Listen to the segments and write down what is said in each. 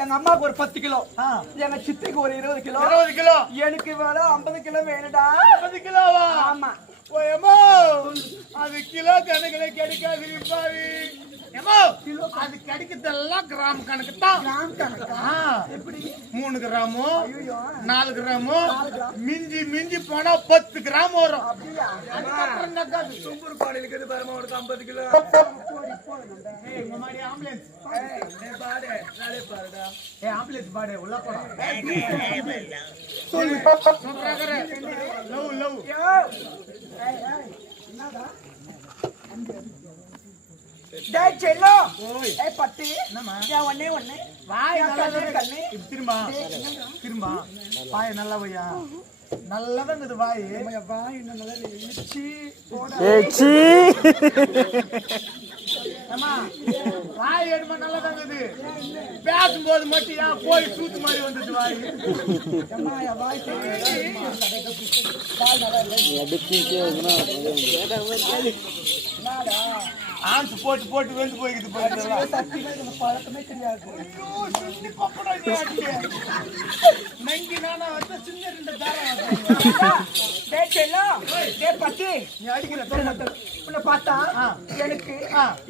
எங்க அம்மாவுக்கு ஒரு 10 கிலோ, எங்க சித்திக்கு ஒரு 20 கிலோ, எனக்கு வேற 50 கிலோ வேணுடா. 50 கிலோவா? ஆமா. அது கிலோ கணக்குல கிடைக்காது. அது கிடைக்கிறதெல்லாம் கிராம் கணக்கு தான். கிராம் கணக்கா? எப்படி? 3 கிராமோ 4 கிராமோ மிஞ்சி மிஞ்சி போனா 10 கிராம் வரும். அப்படியா? சும்பூர் பாடையில பாருமா ஒரு 50 கிலோ. ஆம்புலன்ஸ் பாடு உள்ள போடா. சொல்லு லவ் லவ். டேய் செல்லோ, ஓய் ஏய் பட்டி, என்னம்மா? யா ஒண்ணே ஒண்ணே வாய் நல்லா கண்ணே. திரும்ப திரும்ப வாய் நல்லா வையா. நல்லதான் இது வாய். வாய் இன்னும் நல்லா இழுச்சி போடா. அம்மா வாய் எடுமா நல்லதான் இது. பேசும்போது மட்டும் யா கோழி சூத்து மாதிரி வந்தது வாய். அம்மா யா வாய் ஆன்ஸ் போட்டு போட்டு வெந்து போய்க்குது பாருங்க. சத்தியமா இது பழக்கமே கிடையாது. ஐயோ சுண்டி பப்படா நங்கி நானா வந்து சின்ன ரெண்டு தாரம். டேய் செல்லோ, டேய் பட்டி, நீ அடிக்கிற உன்னை பார்த்தா எனக்கு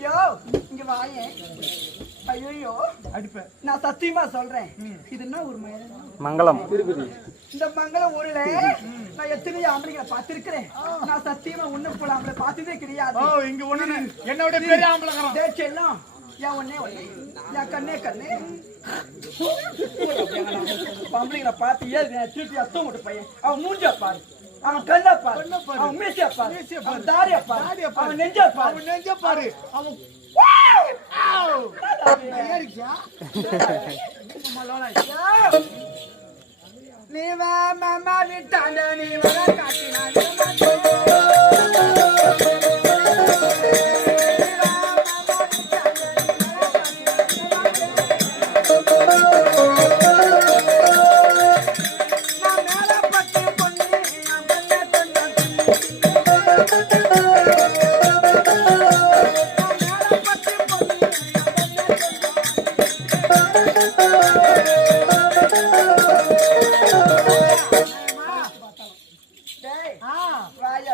யோ இங்க வாயே. ஐயோ அடிப்பேன். நான் சத்தியமா சொல்றேன், இது என்ன ஒரு மங்களம். இந்த மங்களம் ஊர்ல நான் எத்தனையோ ஆம்பளைங்களை பார்த்திருக்கிறேன். நான் சத்தியமா ஒண்ணு போல ஆம்பளை பார்த்ததே கிடையாது. ஓ இங்க ஒண்ணு என்னோட பெரிய ஆம்பளை. டேய் செல்லம், யா ஒண்ணே ஒண்ணே, யா கண்ணே கண்ணே. ஆம்பளைங்களை பார்த்து ஏது திருப்பி அத்தம் விட்டு பையன். அவன் மூஞ்சா பாரு, அவன் கண்ணா பாரு, அவன் மீசியா பாரு, அவன் தாரியா பாரு, அவன் நெஞ்சா பாரு, அவன் நெஞ்ச பாரு. அவன் நீ வா மாமா விட்டாண்ட நீ வர காட்டினான்.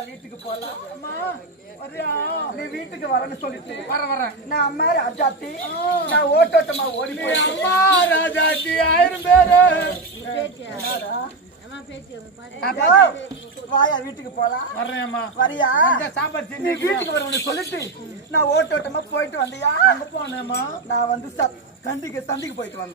வீட்டுக்கு போலாம். நீ வீட்டுக்கு வரன்னு சொல்லிட்டு வரேன். நான் அம்மா ராஜாத்தி, நான் ஓட்டோட்டமா ஓடி போய் அம்மா ராஜாத்தி 1000 பேரு. வாயா வீட்டுக்கு போலாம். வரேன்மா. வரியா? சாம்பார் நீ வீட்டுக்கு வரணும்னு சொல்லிட்டு நான் ஓட்டோட்டமா போயிட்டு வந்தியா? எங்க போனேம்மா? நான் வந்து சந்திக்கு போயிட்டு வந்தேன்.